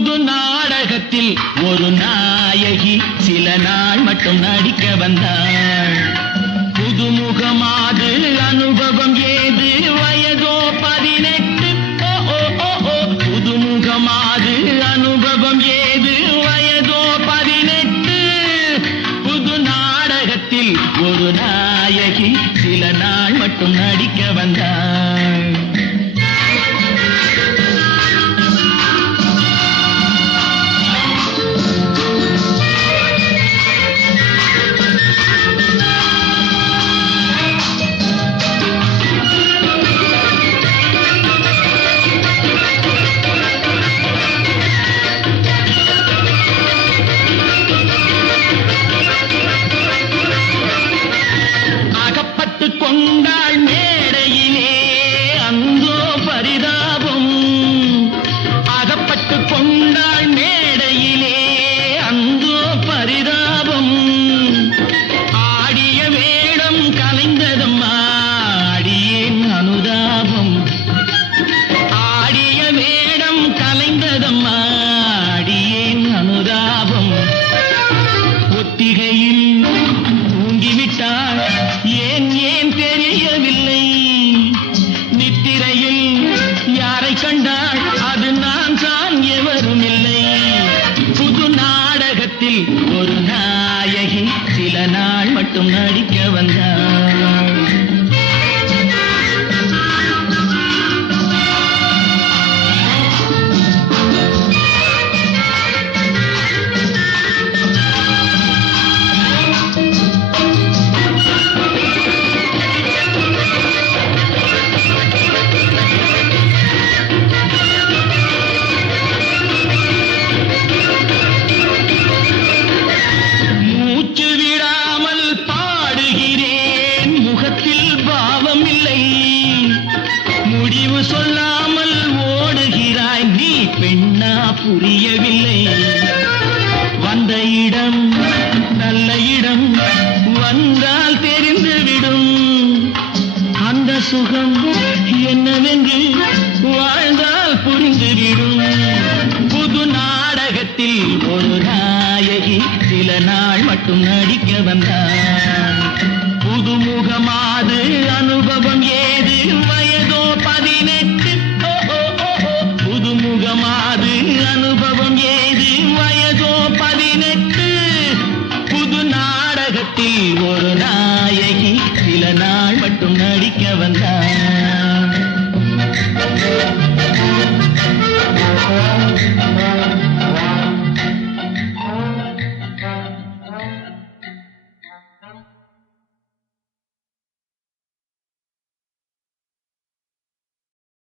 புது நாடகத்தில் ஒரு நாயகி சில நாள் மட்டும் நடிக்க வந்தாள். புதுமுகமாது அனுபவம் ஏது வயதோ 18. புதுமுகமாது அனுபவம் ஏது வயதோ 18. புது நாடகத்தில் ஒரு நாயகி சில நாள் மட்டும் நடிக்க வந்தாள். கொண்டாள் மேடையிலே அந்தோ பரிதாபம். அகப்பட்டு கொண்டாள் மேடையிலே அந்தோ பரிதாபம். ஆடிய வேடம் கலைந்ததம்மா அடியேன் அனுதாபம். ஆடிய வேடம் கலைந்ததம்மா அடியேன் அனுதாபம். ஒத்திகையில் தூங்கிவிட்டாள் ஏன் ஏன் தெரியவில்லை. நித்திரையில் யாரை கண்டாள் அது நான் தான் எவரும் இல்லை. புது நாடகத்தில் ஒரு நாயகி சில நாள் மட்டும் நடிக்க வந்தாள். சொல்லாமல் ஓடுகிறாய் நீ பெண்ணா புரியவில்லை. வந்த இடம் நல்ல இடம் வந்தால் தெரிந்துவிடும். அந்த சுகம் என்னவென்று வாழ்ந்தால் புரிந்துவிடும். புது நாடகத்தில் ஒரு நாயகி சில நாள் மட்டும் நடிக்க வந்தாள். புதுமுகமாது அனுபவம் ஏது வயதோ 18. புதுமுகமாது அனுபவம் ஏது வயதோ 18. புது நாடகத்தில் ஒரு நாயகி சில நாள் மட்டும் நடிக்க வந்தாள்.